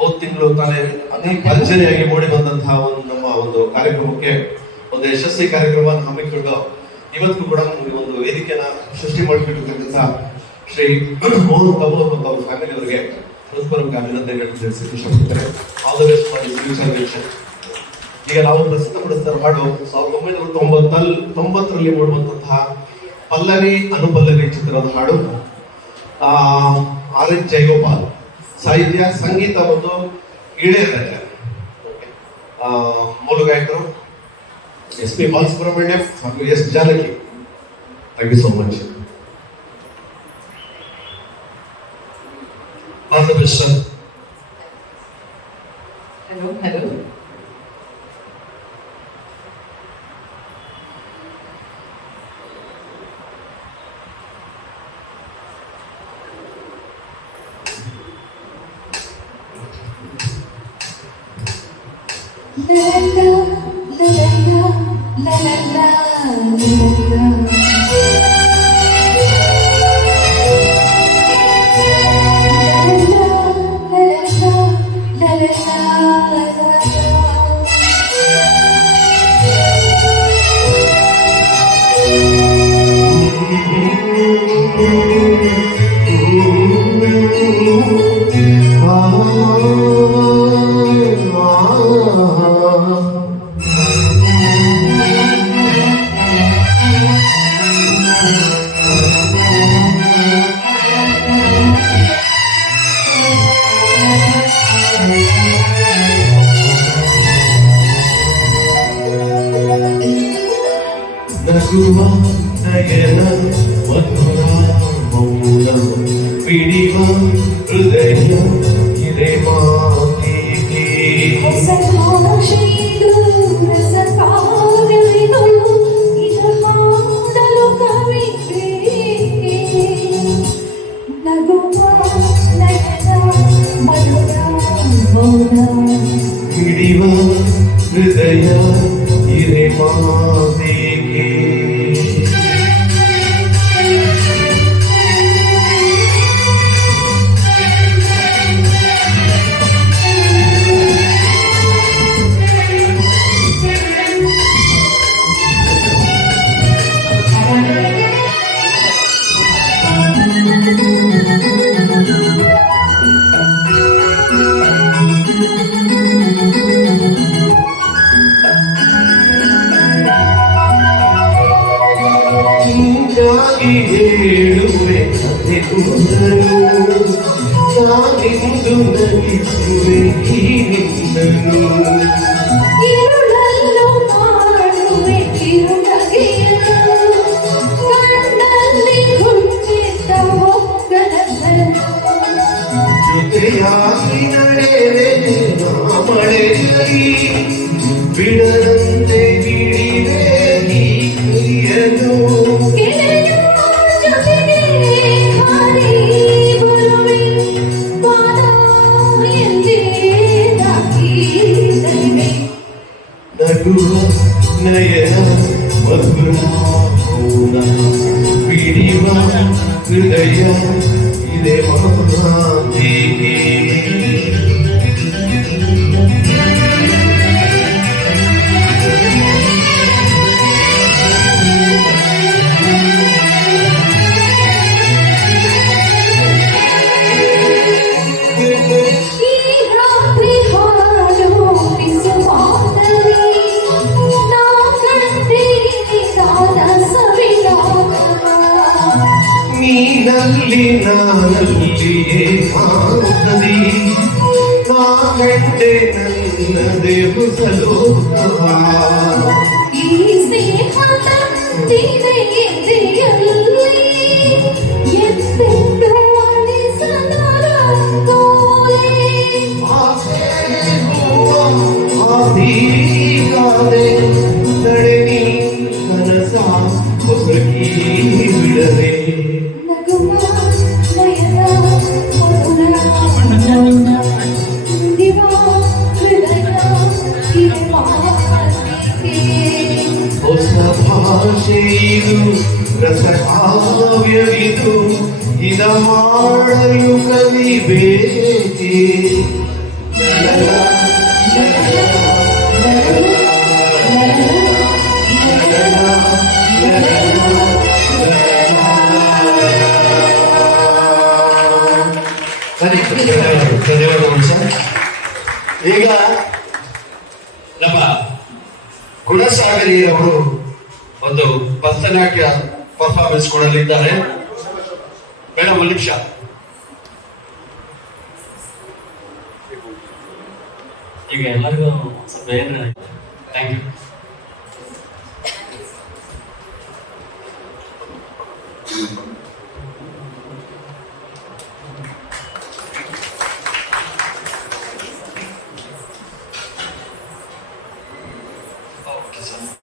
ಹೋದ ತಿಂಗಳು ತಾನೇ ಅನೇಕ ಭರ್ಜರಿಯಾಗಿ ಮೂಡಿ ಬಂದಂತಹ ನಮ್ಮ ಒಂದು ಕಾರ್ಯಕ್ರಮಕ್ಕೆ ಒಂದು ಯಶಸ್ವಿ ಕಾರ್ಯಕ್ರಮವನ್ನು ಹಮ್ಮಿಕೊಂಡು ಇವತ್ತು ಕೂಡ ನಮಗೆ ಒಂದು ವೇದಿಕೆಯನ್ನ ಸೃಷ್ಟಿ ಮಾಡಿಕೊಂಡಿರ್ತಕ್ಕಂಥ ಶ್ರೀ ಮೋಹನ್ ಬಾಬು ಮತ್ತು ಅವ್ರ ಫ್ಯಾಮಿಲಿ ಅವರಿಗೆ ಹೃತ್ಪೂರ್ವಕ ಅಭಿನಂದನೆಗಳನ್ನು ತಿಳಿಸಲಿಕ್ಕೆ ಇಷ್ಟಪಡ್ತಾರೆ. All the best for future vision. ಈಗ ನಾವು ಪ್ರಸ್ತುತಪಡಿಸ್ತಾ ಹಾಡು 1990ರಲ್ಲಿ ಮೂಡುವಂತಹ ಪಲ್ಲವಿ ಅನುಪಲ್ಲವಿ ಚಿತ್ರದ ಹಾಡು. ಆರ್ ಎಚ್ ಜಯಗೋಪಾಲ್ ಸಾಹಿತ್ಯ, ಸಂಗೀತ ಮತ್ತು ಇಳೆಯರಾಜ, ಮೂಲ ಗಾಯಕರು ಎಸ್ ಪಿ ಬಾಲಸುಬ್ರಹ್ಮಣ್ಯಂ ಹಾಗೂ S Janaki. Thank you so much. All the best sir. Hello hello. ನಯನ ಮಧುರ ಮೌನ ಪಿಡಿವ ಹೃದಯ ಇರೆ ಮಾತಿಗೆ ಪಿಡಿವ ಹೃದಯ ಇರೆ ಮಾತಿಗೆ. ಹೇಳುವೆ ಕಥೆಗುಂದನು ಸಾಗಿಂದು ನಗಿಸುವೆ ಈ ನಿನ್ನನು ഇരുളല്ലോ ಮಾಡುವೆ ತಿರುನಗೆಯನು ಕಣ್ಣಲ್ಲಿ ಹುಚ್ಚಿಟ್ಟ ಒಕ್ಕಲಸನು ಜೊತೆಯಾಗಿ ನಡೆವೆ ಮಳೆಯಲ್ಲಿ ಬಿಡದಂತೆ ಹಿಡಿವೆ ಈ ಕೈಯನು ನಗುವ ನಯನ ಮಧುರ ಮೌನ ಪಿಡಿವ ಹೃದಯ ಇದೆ ಮಾತಿಗೆ. ನೀನಲ್ಲಿ ನಾನಲ್ಲಿಯೇ ಕಾಣುತ್ತದೆ ನಾ ಕಂಡೆ ನನ್ನದೇ ಹೊಸಲೋಕವ. ಈ ಸ್ನೇಹದ ತಿರೆಯಲ್ಲಿ ಎಂದೆಂದು ಅಳಿಸಲಾರಂಗೋಲೆ ಆಸೆ ಹೂವ ಆದೀಗಾದೆ ತಡೆ ನೀ ಕನಸ ಹೊಸಕಿ ಬಿಡದೆ. ಹೊಸ ಭಾಷೆಯಿದು ರಸಕಾವ್ಯವಿದು ಇದ ಮಾಡಲು ಕಲಿಬೇಕೆ ಧನ್ಯವಾದಗಳು ಸರ್. ಈಗ ನಮ್ಮ ಗುಣಸಾಗರಿ ಅವರು ಒಂದು ಭರತನಾಟ್ಯ ಪರ್ಫಾರ್ಮೆನ್ಸ್ ಕೊಡಲಿದ್ದಾರೆ. ಮೇಡಮ್ ಒಂದು ನಿಮಿಷ. ಈಗ ಎಲ್ಲರಿಗೂ ಸ್ವಲ್ಪ ಏನು ಥ್ಯಾಂಕ್ ಯು.